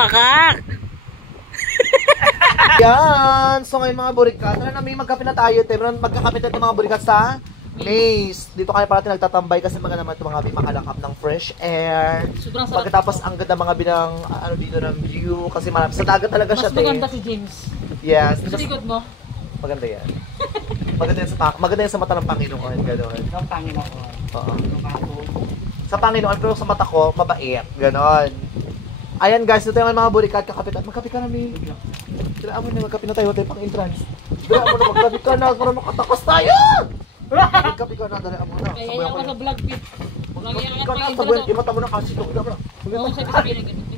pakak! Yan! So ngayon mga burikat, ano na may magkape na tayo, magkakape na mga burikat sa Maze. Dito kaya parati nagtatambay kasi mga naman ito mga makalakap ng fresh air. Sobrang sarap. Pagkatapos ang ganda mga binang ano dito ng view kasi marami sa dagat talaga siya. Mas maganda si James. Yes. Sa likod mo. Maganda yan. Maganda yan sa mata ng Panginoon. Ganon. Ng Panginoon. Oo. Sa Panginoon pero sa mata ko, mabait. Ganon. Ayan guys, ito yung mga burikat. Magkape ka na, May. Dilaan mo na, magkape na tayo. Tayo pang entrance. Dilaan mo na, magkape ka na. Para makatakos tayo! Magkape ka na, dalaan mo na. Kaya ako sa vlog pit. Magkape ka na, sabuyan. Imata mo na kasi. Oo, sabi na ganun.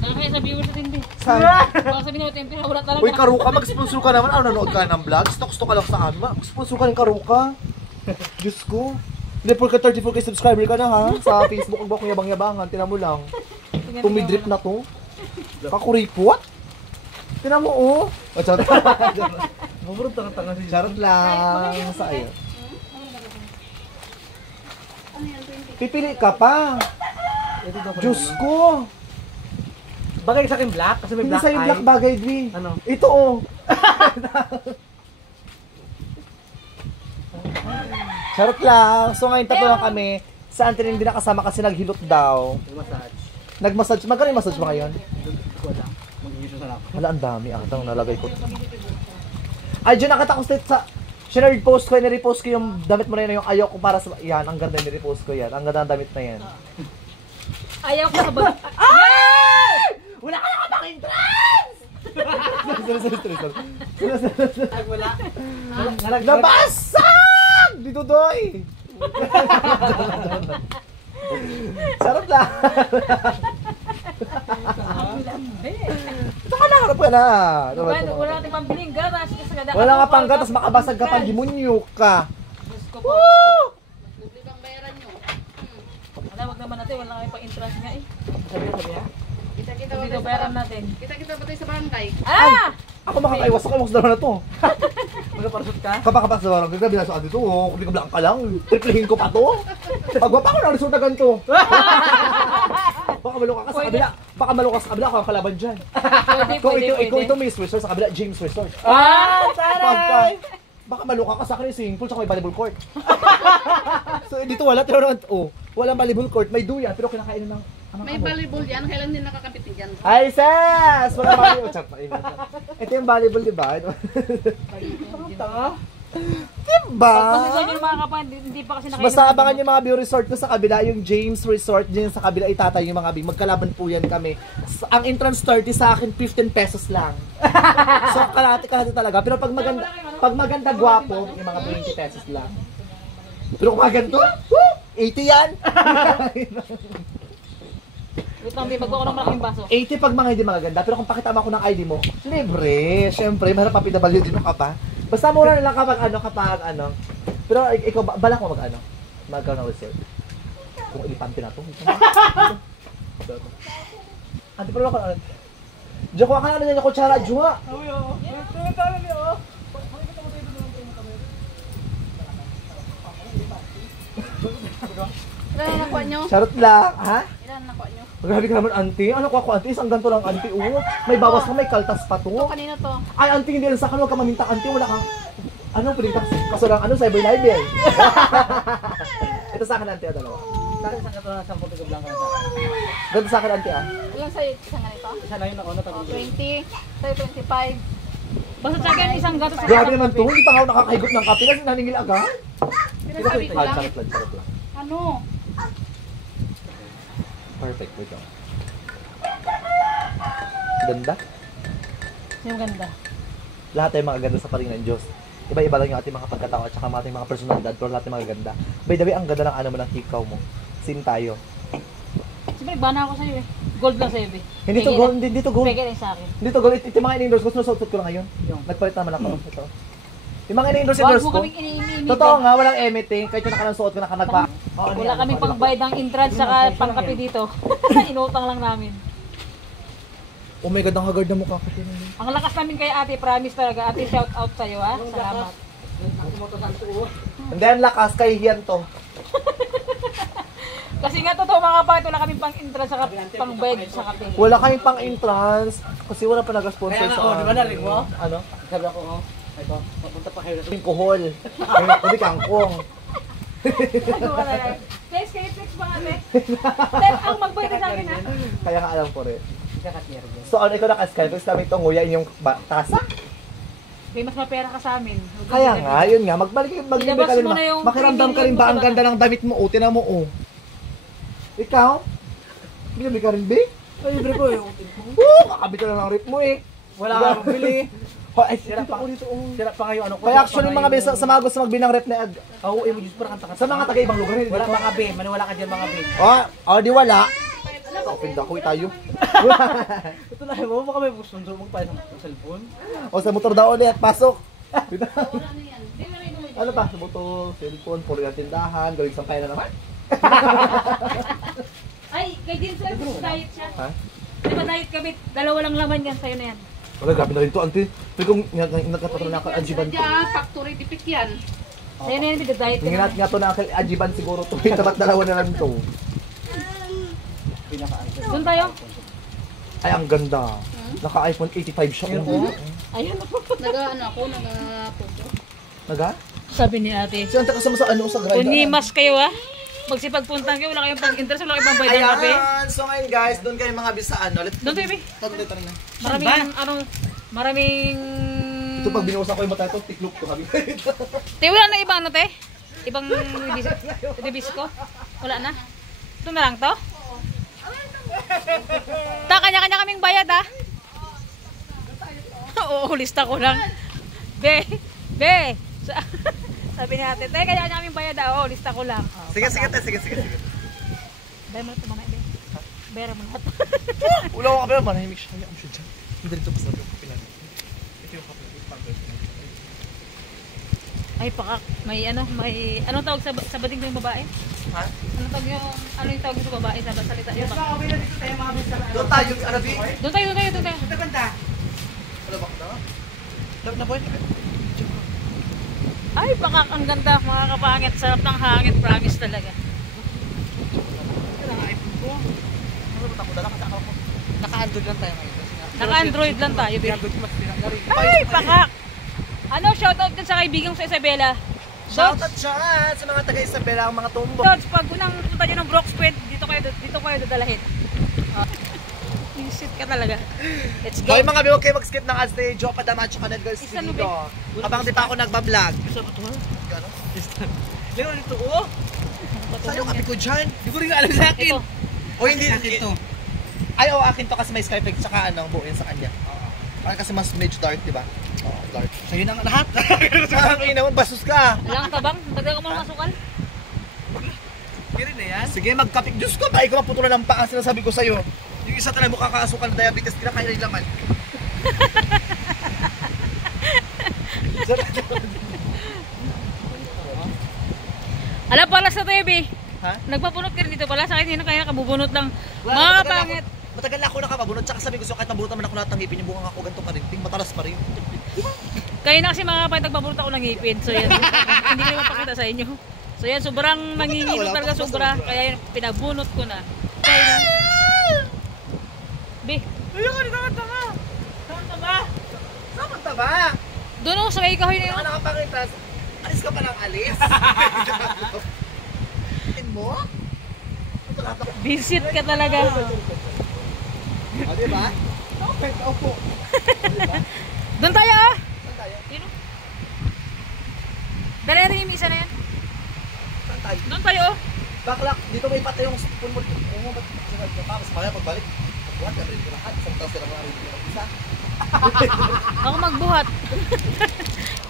Kaya sa viewers natin din. Baka sabihin natin, pero wala talaga. Uy, Karuka, mag-sponsor ka naman. Ano, nanood ka ng vlog? Gusto ka lang sa amin. Mag-sponsor ka ng Karuka. Diyos ko. Hindi, porque 34k subscriber ka na ha. Sa Facebook, ang bakong yabang-yabangan. Tinan mo lang. Tumidrip na to. Kakuripot. Tinan mo, oh. Oh, charot. Maburo tanga-tanga siya. Charot lang. Sa iyo. Pipili ka pa. Diyos ko. Bagay sa akin black kasi may Hindi black sa'yo eye. black bagay, Dwi. Ano? Ito, oh. Charot lang. So ngayon tatlo lang kami. Sa Antin hindi nakasama kasi naghilot daw. Massage. Nag-massage. Magkano yung massage mo ngayon? Wala. Mag-iisyo sa ako. Hala, ang dami. Ang nalagay ko. Ay, dyan nakita ko sa share-post ko, nire-post ko yung damit mo na yun, yung ayaw ko para sa... Yan, ang ganda nire-post ko yan. Ang ganda ng damit na yan. Ayaw ko sa bag. Wala ka nakapang-entrance! Ay, wala. Nabasag! Dito, Doy! Sarap lang. Ito ka na, harap ka na. Wala natin pambiling gatas. Wala nga pang gatas, makabasag ka pang gimunyo ka. Diyos ko po. Woo! Wala, wag naman natin. Wala kami pang entrance nga eh. Sabi ha? Kita-kita Dito bayaran natin. Kita-kita ba tayo sa barangay? Ah! Ako makakaiwas ako sa dalawa na to. Magpaparsot ka? Kapag sa barang, grabe na sa dito, oh. Kung di ka blank ka lang, triplihin ko pa to. Pagwapa ko na resulta ganito. Baka maluka ka sa kabila. Baka maluka sa kabila, ako ang kalaban dyan. Ikaw ito Miss Resort, sa kabila James Resort. Taray! Baka maluka ka sa akin yung swimming pool, tsaka may volleyball court. So dito wala, pero walang volleyball court, may duyan, pero kinakain ng May volleyball yan, kailan din nakakapitin yan? Ay, sis! Wala volleyball. Ito yung volleyball, di ba? Diba? Kasi sa inyo mga kapan, hindi pa kasi nakainom. Basta abangan yung mga view resort ko sa kabila, yung James Resort, dyan sa kabila itatay yung mga magkalaban po yan kami. Ang entrance 30 sa akin, 15 pesos lang. So, kalahati talaga. Pero pag maganda gwapo, yung mga 20 pesos lang. Pero kung maganda, 80 yan! Wait lang, may bago ko ng malaking baso. 80 pag mga hindi magaganda, pero kung pakita mo ako ng ID mo, libre. Siyempre, mahirap pa PW din ka pa. Basta mura na lang kapag ano. Pero ikaw, balak mo magkaroon ng resale. Kung ilipante na to. Ante, pero ako, Diyo, kuha ka na niya yung kutsara, Diyo. Ilan na nakuha nyo? Charot lang, ha? Ilan na nakuha nyo? Grabe ka naman, auntie. Ano ko ako, auntie? Isang ganito lang, auntie. May bawas ka, may kaltas pa to. Ito, kanina to. Ay, auntie, hindi lang sa akin. Huwag ka maminta, auntie. Wala kang... Pwedeng kaso lang, cyber libel. Ito sa akin, auntie, dalawa. Sa akin, isang kato na 10 tigo blanca na sa akin. Ganito sa akin, auntie, Ilan sa'yo? Isang ganito? Isa na yun ako na Oh, 20. 20. Sa'yo 25. Basta sa akin, isang gato sa Grabe naman to. Hindi pa ako nakakahigot ng kape kasi naningil agad. Pinasabi ko lang. Charot lang. Ano? Perfect. Wait lang. Ganda. Yung ganda. Lahat ay mga ganda sa paringin ng Diyos. Iba-iba lang yung ating mga pagkatao at saka ating mga personalidad, pero lahat ay mga ganda. By the way, ang ganda ng ano mo ng hikaw mo. Same tayo. Siyempre, bana ako sa'yo eh. Gold lang sa'yo eh. Hindi to gold, hindi to gold. Peke rin sa akin. Hindi to gold. Ito yung mga in-endorse ko, sinusuot ko lang ngayon. Nagpalit naman ako. Ito. Yung mga in-endorse Huwag mo ko. kaming ini-imit. Totoo nga, walang anything. Kahit yung nakalansuot ko, nakanagpa. Wala kaming pangbayad ng entrance saka pangkape dito. Inutang lang namin. Oh my God, ang hagard na mukha ko. Ang lakas namin kay ate, promise talaga. Ate, shout out sa'yo ha. Salamat. And then, lakas, kahihiyan to. Kasi nga totoo mga kapatid, wala kaming pang-entrance sa pang bed sa kape. Wala kaming pang-entrance kasi wala pa nag-sponsor Kaya nga, sa di ba narinig mo? Ano? Sabi ako, ito, papunta pa kayo. Yung kuhol. Hindi kangkong. Guys, kayo fix pa ate. Then, ang magbayad sa akin ha. Kaya nga alam ko rin. Kakatiyar din. So, ano ikaw naka-skype? Gusto namin itong nguya inyong tasa? May mas mapera ka sa amin. Kaya nga, yun nga. Magbalik Ilabas ka rin. mo na yung Makiramdam ka rin ba ang ganda ng damit mo? O, tinan mo, o. Ikaw? Binabi ka rin, be? Ay, libre ko yung Kakabit ka lang ng rip mo, eh. wala kang bili. Ay, Sira pa, sira pa kayo, ano ko. Kaya actually mga be, sa mga gusto magbili ng rep na Oo, emojis pa kanta. sa mga taga-ibang lugar, hindi Wala ko. mga be, maniwala ka dyan mga be. Di wala. Open da ko tayo. Ito na mo, baka may sundo mo pa sa cellphone. O sa motor daw ulit, pasok. Ano pa? Sa motor, cellphone, puro yung tindahan, gawing sampay na naman. Ay, kay Jensen, diet siya. Ha? Di ba diet kami? Dalawa lang laman yan, sa'yo na yan. Wala, grabe na rin to, auntie. Pero kung nagkataroon na ako, Ajiban to. Factory dipik yan. Sa'yo na yan, diet ka Hinginat na. nga to na kay Ajiban siguro to. Dapat dalawa na lang to. Doon tayo. Ay, ang ganda. Naka-iPhone 85 siya. Ayan ako. Nag-photo. Naga? Sabi ni ate. Si ante kasama sa ano, sa grind. Unimas kayo ha. Magsipagpunta kayo, wala kayong pang-interest, wala kayong pang-bayad ng kape. Ayan, so ngayon guys, doon kayo mga bisa ano. Doon tayo, be. Tara na. Maraming... Ito pag binuusan ko yung mata ito, tiklop ko kami. Te, wala na ibang ano, te? Ibang bisko? Wala na? Ito na lang to? Kanya-kanya kaming bayad, ha? Oo, lista ko lang. Be! Sabi ni ate, te, kanya-kanya kaming bayad, ha? Oo, lista ko lang. Oh, Sige. Dahil mo na ito, mamaya, be. Bera mo lahat. Wala ko kape, manahimik siya. Hayaan mo siya dyan. Hindi rin ito pasabi yung kape namin. Ito yung kape. Ay, pakak. Anong tawag sa bading ko yung babae? Ha? Anong tawag sa babae sa salita yun? Doon tayo, Arabi. Doon tayo. Ano ba na? Love na boy. Ay, pakak, ang ganda, mga kapangit. Sarap ng hangin, promise talaga. Naka-android lang tayo ngayon. Naka-Android lang tayo, babe. Android mas pinagaling. Ay, pakak! Ano, shoutout din sa kaibigan ko sa Isabela. Shoutout dyan sa mga taga-Isabela, ang mga tumbo. Dods, pag unang punta nyo ng Brooks Point, dito kayo dadalahin. Visit ka talaga. Let's go. Hoy mga biwag kayo mag-skip ng ads ni Joe Padama at saka Nedgirls Isa, no, dito. Habang di pa ako nagbablog. Isa ba ito ha? Lero dito ko. Saan yung kape ko dyan? Hindi ko rin alam sa akin. Ito. O hindi. Ito. Ay, akin to kasi may sky effect tsaka buuin sa kanya. Kasi mas medyo dark, di ba? Oo, dark. Sa'yo na lahat. Ang ina mo, basus ka. Alang ka bang? Tagal ka mo masukal? Hindi rin na yan. Sige, magkape. Diyos ko, tayo ko maputulan ng paa. Sinasabi ko sa'yo. Yung isa talaga mukha kaasukal na diabetes, kinakain na yung laman. Alam pala sa TV. Ha? Nagpapunot ka rin dito pala. Sa akin, hindi na kaya kabubunot lang. Mga Matagal na kapangit. Matagal na ako nakapabunod. Tsaka sabi ko sa'yo, kahit nabunutan man ako lahat ng ngipin, yung bungang ako ganito ka rin. Matalas pa rin. Kaya na kasi mga kapangit, nagpapulot ako ng ngipin. So yan, hindi ko mapakita sa inyo. So yan, sobrang nanginginom Wala talaga pa, sobra. Kaya yun, pinabunot ko na. Kaya yun. Be, Ayun ka, saan taba? Saan taba? Saan taba? doon ako sa may kahoy na yun. Saan nakapakita? Alis ka pa ng alis? Mo? Visit ka talaga. O, diba? Okay, opo. Doon tayo ah. Saan tayo? Yun oh. Dali rin yung isa na yan. Saan tayo? Doon tayo oh. Baklak, dito may patay yung spoon mo. Ano mo, ba't sinagpa pa? Mas maya pagbalik. Pagbuhat, gano'n ko lahat. Isang taon sila mga rin yung isa. Ako magbuhat.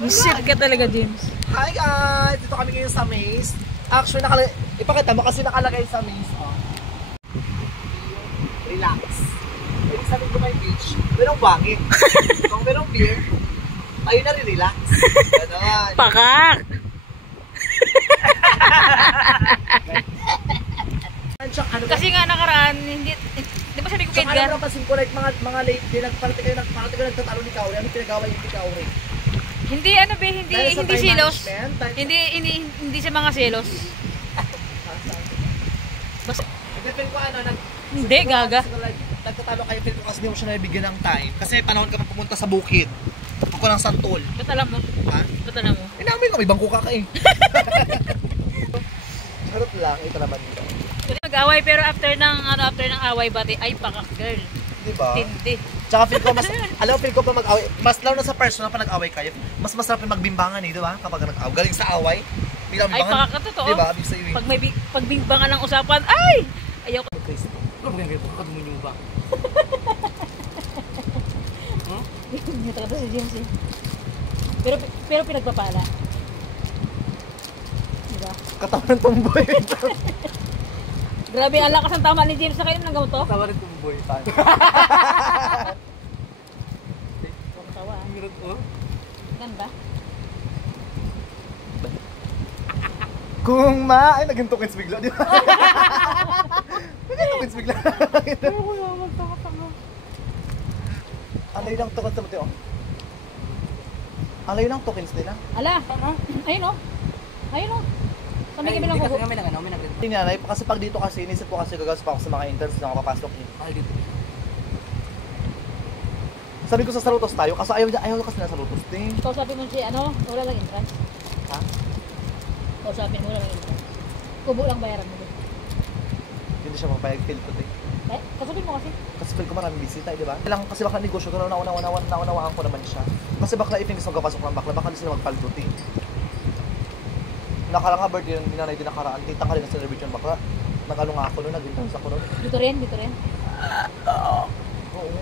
Visit ka talaga, James. Hi guys! Dito kami ngayon sa Maze. Actually, ipakita mo kasi nakalagay sa Maze. Oh. Relax. Ibig sabihin ko may beach, merong bangin. Kung merong beer, ayun na relax. Ganon. Pakak! Ano ba? Kasi nga nakaraan, hindi, di ba sabi ko kay Tsaka alam Edgar? mo napansin ko like mga late din, parati kayo nagtatalo ni Kauri. Ano pinagawa yung ni Kauri? Hindi ano be, hindi Dahil sa hindi time silos. management, Hindi sa mga selos. Basta, Nag-feel ko hindi, gaga. Nagtatalo kayo, feel ko kasi hindi mo siya nabibigyan ng time. Kasi panahon ka pa pumunta sa bukid. Ako ng santol. Ba't alam mo? Ha? Ba't alam mo? Inamin ko, may bangko ka ka eh. Charot lang, ito naman dito. Nag-away pero after ng away bati, ay pakak girl. Diba? Tindi. Tsaka feel ko mas, alam mo, feel ko pa mag-away, mas lalo na sa personal pa nag-away kayo, mas masarap yung magbimbangan eh, diba? Kapag nag-away, galing sa away, biglang Ay bimbangan. pakak, totoo. Diba? Ibig sa'yo eh. Pag may pagbimbangan ng usapan, ay! Ayoko. Ano ba ganyan? Katumunin mo ba? Dito ka si James eh. Pero pinagpapala. Diba? Katawan ng tomboy. Grabe, ang lakas ng tama ni James sa kayo ng gamot to. Tawa rin tumboy. Paano? Tawa. Ang hirap oh. Gan ba? Kung ay, naging tukins bigla, di ba? Naging tukins bigla. Alay lang tukins sa mati, oh. Alay lang tukins nila. Ala, ayun o. Ayun o. Kami kami lang Kasi kubo. kami lang, may nag-red. Tinanay, kasi pag dito kasi, inisip ko kasi gagawin pa ako sa mga interns na ako papasok eh. Ay, dito. Sabi ko sa Salutos tayo, kasi ayaw kasi na Salutos din. Kausapin mo si ano, wala lang entrance. Ha? Kausapin mo wala lang entrance. Kubo lang bayaran mo din. Hindi siya mapapayag, feel ko din. Eh, kausapin mo kasi. Kasi feel ko maraming bisita, di ba? Kailangan kasi baka negosyo, pero naunawaan ko naman siya. Kasi bakla ifing gusto magpapasok ng bakla, baka hindi sila magpaldot eh. Nakarang nga birthday yung ninanay din nakaraan, titang ka rin na celebrate yung bakla. Nag-ano nga ako nun, nag-interns ako nun. Dito rin, dito rin. Oo. Oo.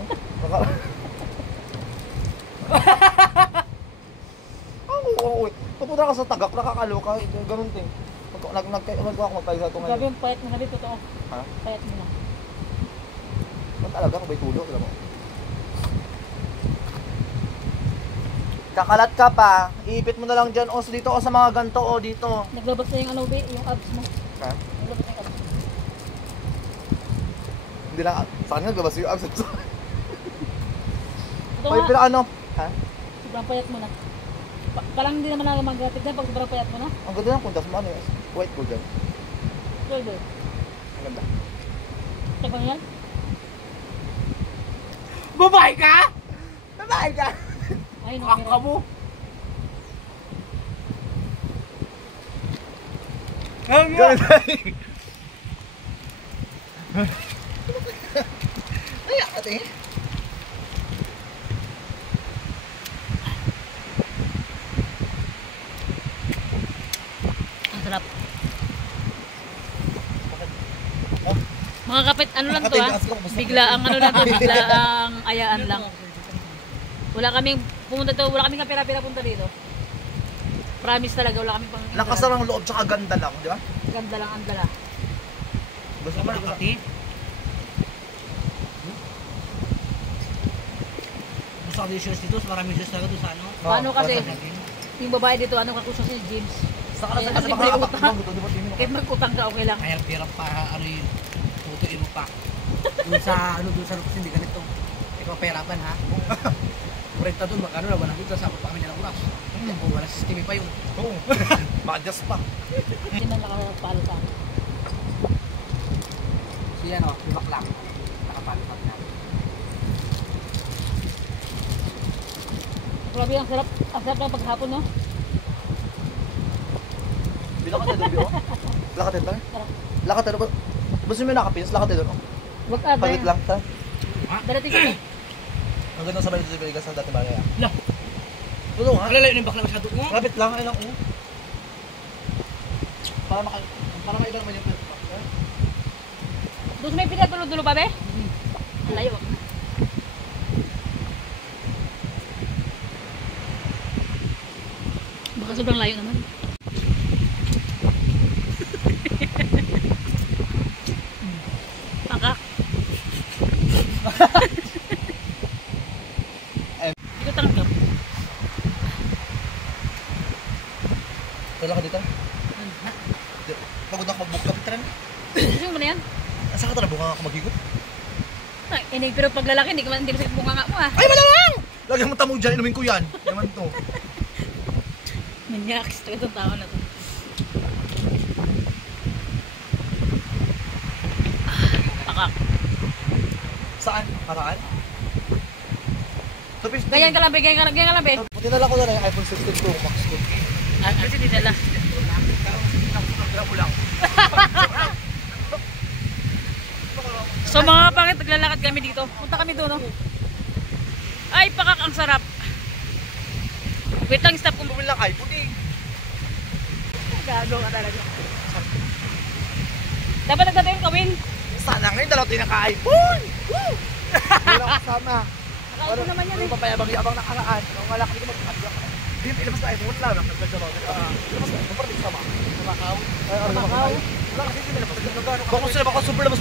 Papunta ka sa tagak, nakakaloka, ganun din. Nagko ako magpayo sa ito Sabi ngayon. yung payat mo na dito, totoo. Ha? Payat mo na. Ba't talaga kung may tulo, alam mo? Kakalat ka pa, iipit mo na lang dyan, o dito, o sa mga ganto, o dito. Naglabas na yung ano, be, yung abs mo. Ha? Naglabas na yung abs mo. Hindi lang, sa kanya naglabas yung abs. Ito Oy, pero nga, ano? Ha? sobrang payat mo na. Parang hindi naman na mag-gratis na pag sobrang payat mo na. Ang ganda ng puntas mo, ano yun? White gold yan. Pwede. Ang ganda. Tabang yan? Babae ka? Babae ka! Ay, no, Kaka mo. Ang Ganda Ay, ate. Ang sarap. Mga kapit, ano lang to ha? Bigla ang ano lang to, bigla ang ayaan lang. Wala kaming pumunta to, wala kaming kapira-pira punta dito. Promise talaga, wala kaming pang... Nakasarang loob tsaka ganda lang, di ba? Ganda lang ang dala. Gusto mo Makati. Gusto ko yung shoes dito, maraming shoes talaga doon sa ano. Paano kasi, yung babae dito, ano kakusya si James? Saka Kaya kasi libre baka utang. di ba tinin mo? Kahit mag-utang ka, okay lang. Kaya pira pa, ano yun, tutuin mo pa. Doon sa, ano doon sa lupos, hindi ganito. Ikaw perapan ha. Kurenta doon, magkano na, walang dito, sabot pa kami nilang oras. Kung wala sistemi pa yun. Oo. Ma-adjust pa. Hindi man nakapalo sa akin. Siya no, ibak lang. Nakapalipag na. Grabe, ang sarap ng paghapon, no? Bilakad tayo doon, Bio. Lakad tayo. Lakad tayo. Basta may nakapins, lakad tayo doon. Wag ka, Palit lang tayo. darating ka. Ang ganda sa Balito de Vegas sa dati bagay. Lah, Tulong ha? alalayo ng bakla masyado mo. Rapid lang, ay lang. Para mailan naman yung pwede. Doon sa may pinatulo-dulo pa, be? Ang layo. Baka sobrang layo naman. Pakak. Hindi ko tanggap. Wala ka dito? Pagod ako mag-book ka, Pitran. Gusto mo na yan? Saan ka talaga bunga ako mag-higot? Ay, pero pag lalaki, hindi masakit bunga nga mo ah. Ay, wala lang! Lagi mo tamo dyan, inumin ko yan. Naman to. Manyaks, ito itong tao na to. Pakak. Saan? Paraan? 250. Ganyan ka lang, be. Ganyan ka lang, be. Tinala ko na lang yung iPhone 16 Pro Max ko. Kasi dinala. So mga kapangit, naglalakad kami dito. Punta kami doon, no? Ay, pakak, ang sarap. Wait lang, stop ko. Bumili lang iPhone eh. Gago ka talaga. Dapat nagdatayo yung kawin. Sana ngayon, dalaw tayo naka-iPhone! Woo! Wala ko kasama. Naka-iPhone naman yan, eh. Papayabang-yabang nakaraan. Ang wala kami mag-adlock. Hindi, ilabas na iPhone. Wala lang. Ilabas na iPhone. Parang sama. Makaw. Makaw. Wala kasi hindi nilabas. Bako sila, bako super labas.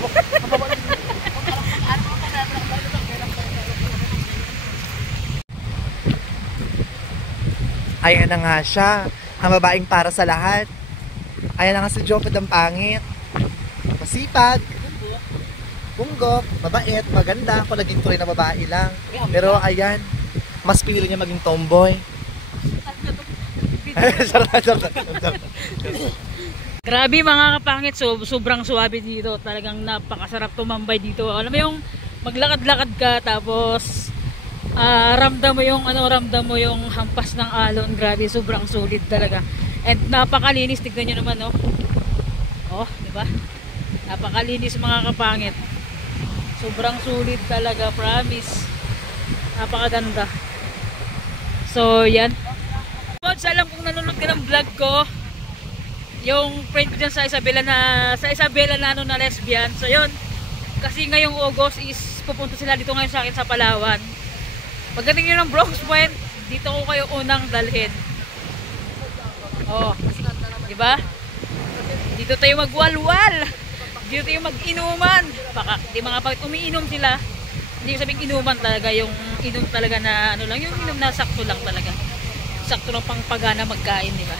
Ayan na nga siya. Ang babaeng para sa lahat. Ayan na nga si Joped ang pangit. Masipag. Bunggok. Mabait. Maganda. Ako naging tuloy na babae lang. Pero ayan. Mas pinili niya maging tomboy. Grabe mga kapangit, sobrang suwabe dito. Talagang napakasarap tumambay dito. Alam mo yung maglakad-lakad ka tapos ramdam mo yung hampas ng alon. Grabe, sobrang solid talaga. And napakalinis, tignan nyo naman, no? Oh, di ba? Napakalinis mga kapangit. Sobrang solid talaga, promise. Napakaganda. So, yan. Sa alam kung nanonood ka ng vlog ko, yung friend ko dyan sa Isabela na ano na lesbian. So yun, kasi ngayong August is pupunta sila dito ngayon sa akin sa Palawan. Pagdating nyo ng Bronx Point, dito ko kayo unang dalhin. Oh, diba? Dito tayo magwalwal. Dito tayo mag-inuman. Baka di mga pag umiinom sila, hindi ko sabing inuman talaga, yung inom talaga na ano lang, yung inom na sakto lang talaga. Sakto lang pang pagana magkain, di ba?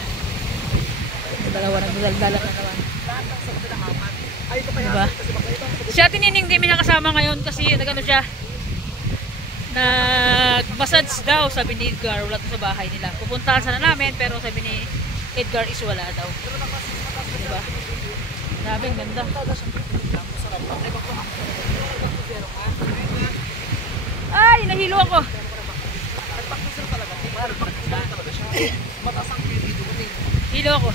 Dalawa na daldala na naman. Diba? Si Ate Nining di may nakasama ngayon kasi nagano siya. Nag-massage daw, sabi ni Edgar, wala to sa bahay nila. Pupuntahan sana namin pero sabi ni Edgar is wala daw. Diba? Grabe, ang ganda. Ay, nahilo ako. Hilo ako.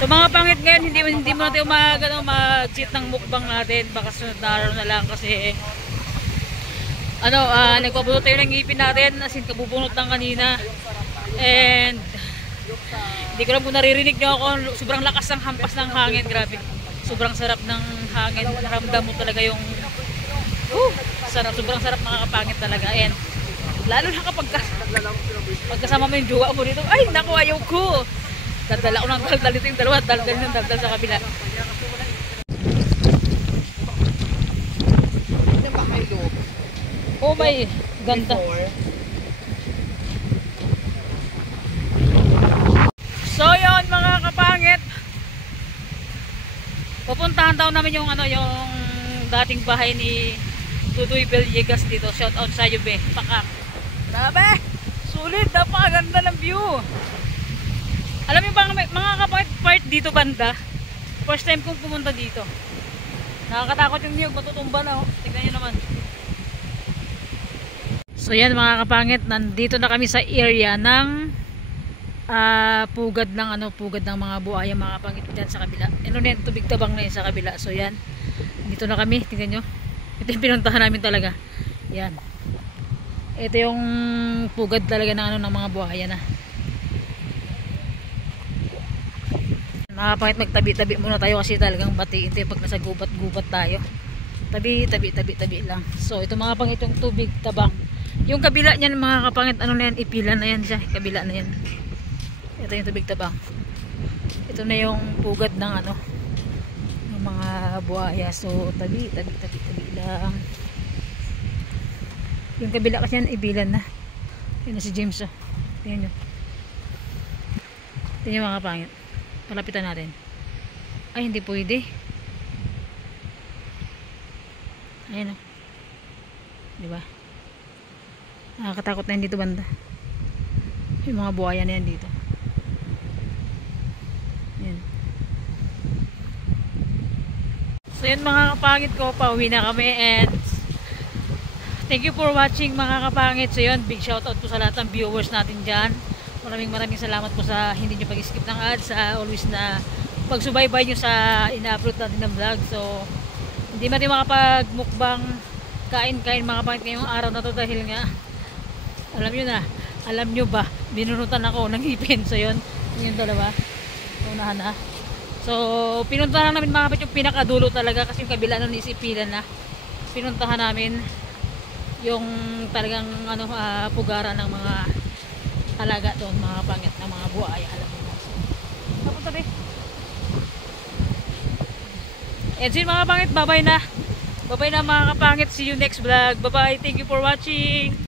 So mga pangit ngayon, hindi mo natin mag-cheat ng mukbang natin. Baka sunod na araw na lang kasi nagpabunot tayo ng ngipin natin, as in kabubunot lang kanina. And hindi ko lang kung naririnig nyo ako, sobrang lakas ng hampas ng hangin, grabe. Sobrang sarap ng hangin, ramdam mo talaga yung sobrang sarap mga kapangit talaga. And lalo na kapag pagkasama mo yung jowa mo dito, ay naku, ayaw ko. Daldala ko ng daldal dito yung dalawa, daldal ng daldal sa kabila. Oh my, ganda. So yun mga kapangit, pupuntahan daw namin yung yung dating bahay ni Tutoy Villegas dito. Shout out sa iyo, be. Pakak. Grabe! Sulit! Napakaganda ng view! Alam niyo ba mga kapatid, part dito banda? First time kong pumunta dito. Nakakatakot yung niyog, matutumba na. Tignan niyo naman. So yan mga kapangit, nandito na kami sa area ng pugad ng mga buhaya mga kapangit dyan sa kabila. Ano na yan, tubig tabang na yun sa kabila. So yan, dito na kami, tignan nyo. Ito yung pinuntahan namin talaga. Yan. Ito yung pugad talaga ng ng mga buhaya na. Nakapangit, magtabi-tabi muna tayo kasi talagang bati ito pag nasa gubat-gubat tayo. Tabi lang. So ito mga pangit yung tubig tabang. Yung kabila niyan mga kapangit, ano na yan, ipila na yan siya. Kabila na yan. Ito yung tubig tabang. Ito na yung pugad ng ng mga buhaya. So tabi lang. Yung kabila kasi yan, ibilan na. Yun na si James. Oh. Tingnan nyo. Tingnan nyo mga kapangit. Palapitan natin. Ay, hindi pwede. Ayan o. Diba? Nakakatakot na yan dito banda. Yung mga buhaya na yan dito. Ayan. Ayun mga kapangit ko, pauwi na kami and thank you for watching mga kapangit. So yun, big shoutout po sa lahat ng viewers natin dyan. Maraming salamat po sa hindi nyo pag-skip ng ads, sa always na pagsubaybay nyo sa ina-upload natin ng vlog. So hindi natin makapag-mukbang kain-kain mga kapangit ngayong araw na to dahil nga alam nyo ba, binunutan ako ng ipin. So yun, yung dalawa unahan na. So pinuntahan namin mga kapatid yung pinakadulo talaga kasi yung kabila nun isipilan na. Pinuntahan namin yung talagang pugara ng mga alaga doon, mga kapangit ng mga buhaya, alam mo. Papunta rin. And so mga kapangit, bye bye na mga kapangit, see you next vlog. Bye bye, thank you for watching.